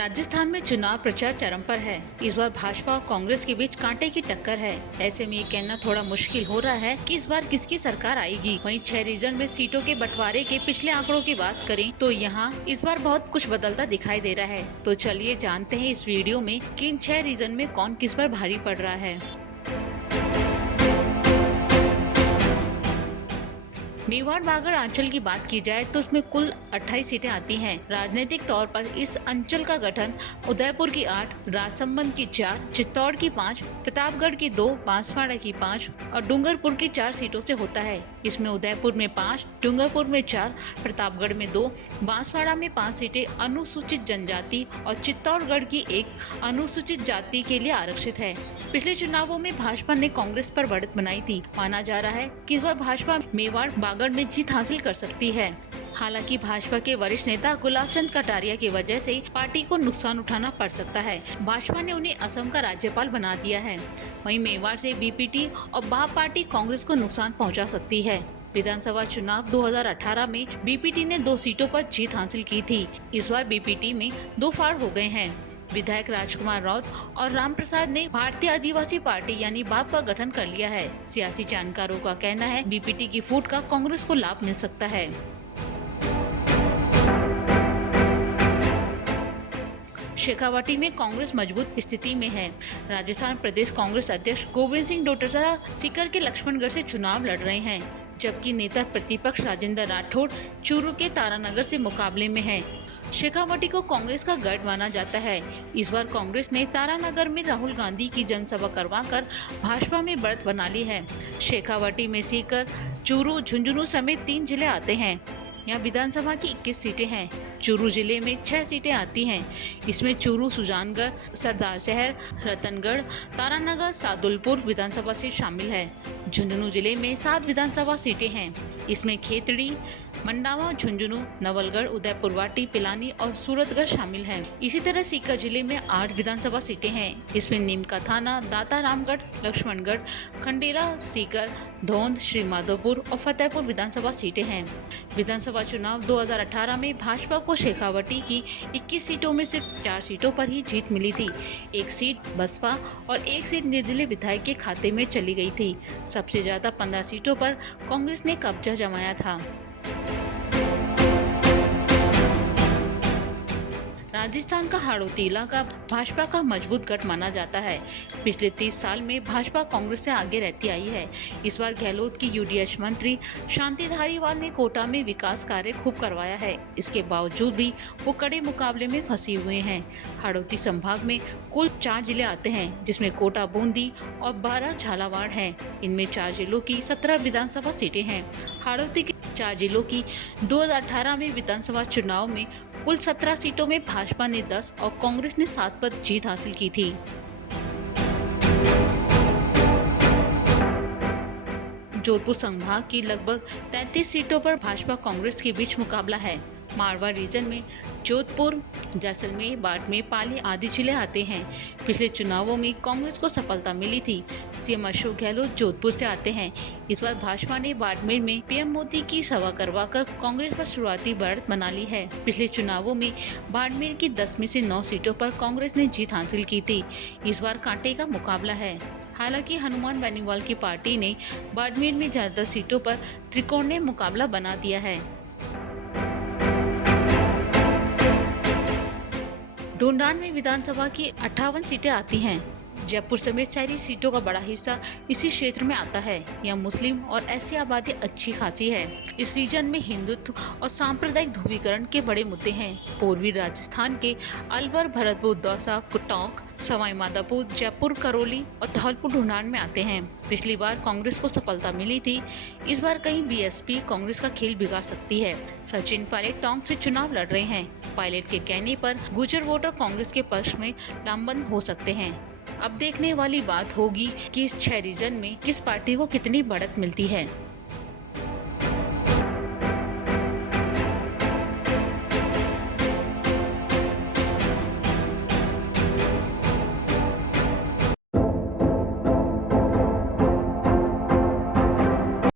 राजस्थान में चुनाव प्रचार चरम पर है। इस बार भाजपा और कांग्रेस के बीच कांटे की टक्कर है। ऐसे में ये कहना थोड़ा मुश्किल हो रहा है कि इस बार किसकी सरकार आएगी। वहीं 6 रीजन में सीटों के बंटवारे के पिछले आंकड़ों की बात करें तो यहाँ इस बार बहुत कुछ बदलता दिखाई दे रहा है। तो चलिए जानते हैं इस वीडियो में कि इन 6 रीजन में कौन किस पर भारी पड़ रहा है। मेवाड़ बागड़ अंचल की बात की जाए तो उसमें कुल 28 सीटें आती हैं। राजनीतिक तौर पर इस अंचल का गठन उदयपुर की 8, राजसमंद की 4, चित्तौड़ की 5, प्रतापगढ़ की 2, बांसवाड़ा की 5 और डूंगरपुर की 4 सीटों से होता है। इसमें उदयपुर में 5, डूंगरपुर में 4, प्रतापगढ़ में 2, बांसवाड़ा में 5 सीटें अनुसूचित जनजाति और चित्तौड़गढ़ की 1 अनुसूचित जाति के लिए आरक्षित है। पिछले चुनावों में भाजपा ने कांग्रेस पर बढ़त बनाई थी। माना जा रहा है कि इस बार भाजपा मेवाड़ बागड़ में जीत हासिल कर सकती है। हालांकि भाजपा के वरिष्ठ नेता गुलाब चंद कटारिया की वजह से पार्टी को नुकसान उठाना पड़ सकता है। भाजपा ने उन्हें असम का राज्यपाल बना दिया है। वहीं मेवाड़ से बीपीटी और बाप पार्टी कांग्रेस को नुकसान पहुंचा सकती है। विधानसभा चुनाव 2018 में बीपीटी ने 2 सीटों पर जीत हासिल की थी। इस बार बीपीटी में 2 फाड़ हो गए हैं। विधायक राजकुमार राउत और राम प्रसाद ने भारतीय आदिवासी पार्टी यानी बाप का गठन कर लिया है। सियासी जानकारों का कहना है बीपीटी की फूट का कांग्रेस को लाभ मिल सकता है। शेखावाटी में कांग्रेस मजबूत स्थिति में है। राजस्थान प्रदेश कांग्रेस अध्यक्ष गोविंद सिंह डोटासरा सीकर के लक्ष्मणगढ़ से चुनाव लड़ रहे हैं, जबकि नेता प्रतिपक्ष राजेंद्र राठौड़ चूरू के तारानगर से मुकाबले में है। शेखावाटी को कांग्रेस का गढ़ माना जाता है। इस बार कांग्रेस ने तारानगर में राहुल गांधी की जनसभा करवाकर भाजपा में बढ़त बना ली है। शेखावाटी में सीकर, चूरू, झुंझुनू समेत 3 जिले आते हैं। यहाँ विधानसभा की 21 सीटें हैं। चूरू जिले में 6 सीटें आती हैं। इसमें चूरू, सुजानगढ़, सरदार शहर, रतनगढ़, तारानगर, सादुलपुर विधानसभा सीट शामिल है। झुंझुनू जिले में 7 विधानसभा सीटें हैं। इसमें खेतड़ी, मंडावा, झुंझुनू, नवलगढ़, उदयपुरवाटी, पिलानी और सूरतगढ़ शामिल हैं। इसी तरह सीकर जिले में 8 विधानसभा सीटें हैं। इसमें नीमका थाना, दाता रामगढ़, लक्ष्मणगढ़, खंडेला, सीकर, धौंद, श्री माधोपुर और फतेहपुर विधानसभा सीटें हैं। विधानसभा चुनाव 2018 में भाजपा को शेखावाटी की 21 सीटों में सिर्फ 4 सीटों पर ही जीत मिली थी। 1 सीट बसपा और 1 सीट निर्दलीय विधायक के खाते में चली गई थी। सबसे ज्यादा 15 सीटों पर कांग्रेस ने कब्जा जमाया था। राजस्थान का हाड़ौती इलाका भाजपा का मजबूत गढ़ माना जाता है। पिछले 30 साल में भाजपा कांग्रेस से आगे रहती आई है। इस बार गहलोत की यूडीएच मंत्री शांति धारीवाल ने कोटा में विकास कार्य खूब करवाया है। इसके बावजूद भी वो कड़े मुकाबले में फंसे हुए हैं। हाड़ौती संभाग में कुल 4 जिले आते हैं, जिसमें कोटा, बूंदी और 12 झालावाड़ हैं। इनमें 4 जिलों की 17 विधानसभा सीटें हैं। हाड़ौती के 4 जिलों की 2018 में विधानसभा चुनाव में कुल 17 सीटों में भाजपा ने 10 और कांग्रेस ने 7 पर जीत हासिल की थी। जोधपुर संभाग की लगभग 33 सीटों पर भाजपा कांग्रेस के बीच मुकाबला है। मारवाड़ रीजन में जोधपुर, जैसलमेर, बाड़मेर, पाली आदि जिले आते हैं। पिछले चुनावों में कांग्रेस को सफलता मिली थी। सीएम अशोक गहलोत जोधपुर से आते हैं। इस बार भाजपा ने बाड़मेर में पीएम मोदी की सभा करवाकर कांग्रेस पर शुरुआती बढ़त बना ली है। पिछले चुनावों में बाड़मेर की 10 में से 9 सीटों पर कांग्रेस ने जीत हासिल की थी। इस बार कांटे का मुकाबला है। हालांकि हनुमान बेनीवाल की पार्टी ने बाड़मेर में ज्यादातर सीटों पर त्रिकोणीय मुकाबला बना दिया है। ढूंढान में विधानसभा की 58 सीटें आती हैं। जयपुर समेत शहरी सीटों का बड़ा हिस्सा इसी क्षेत्र में आता है। यहाँ मुस्लिम और एससी आबादी अच्छी खासी है। इस रीजन में हिंदुत्व और सांप्रदायिक ध्रुवीकरण के बड़े मुद्दे हैं। पूर्वी राजस्थान के अलवर, भरतपुर, दौसा, कुटौक, सवाई माधोपुर, जयपुर, करौली और धौलपुर ढूंढान में आते हैं। पिछली बार कांग्रेस को सफलता मिली थी। इस बार कहीं बीएसपी कांग्रेस का खेल बिगाड़ सकती है। सचिन पायलट टोंक से चुनाव लड़ रहे हैं। पायलट के कहने पर गुर्जर वोटर कांग्रेस के पक्ष में लामबंद हो सकते हैं। अब देखने वाली बात होगी कि इस 6 रीजन में किस पार्टी को कितनी बढ़त मिलती है।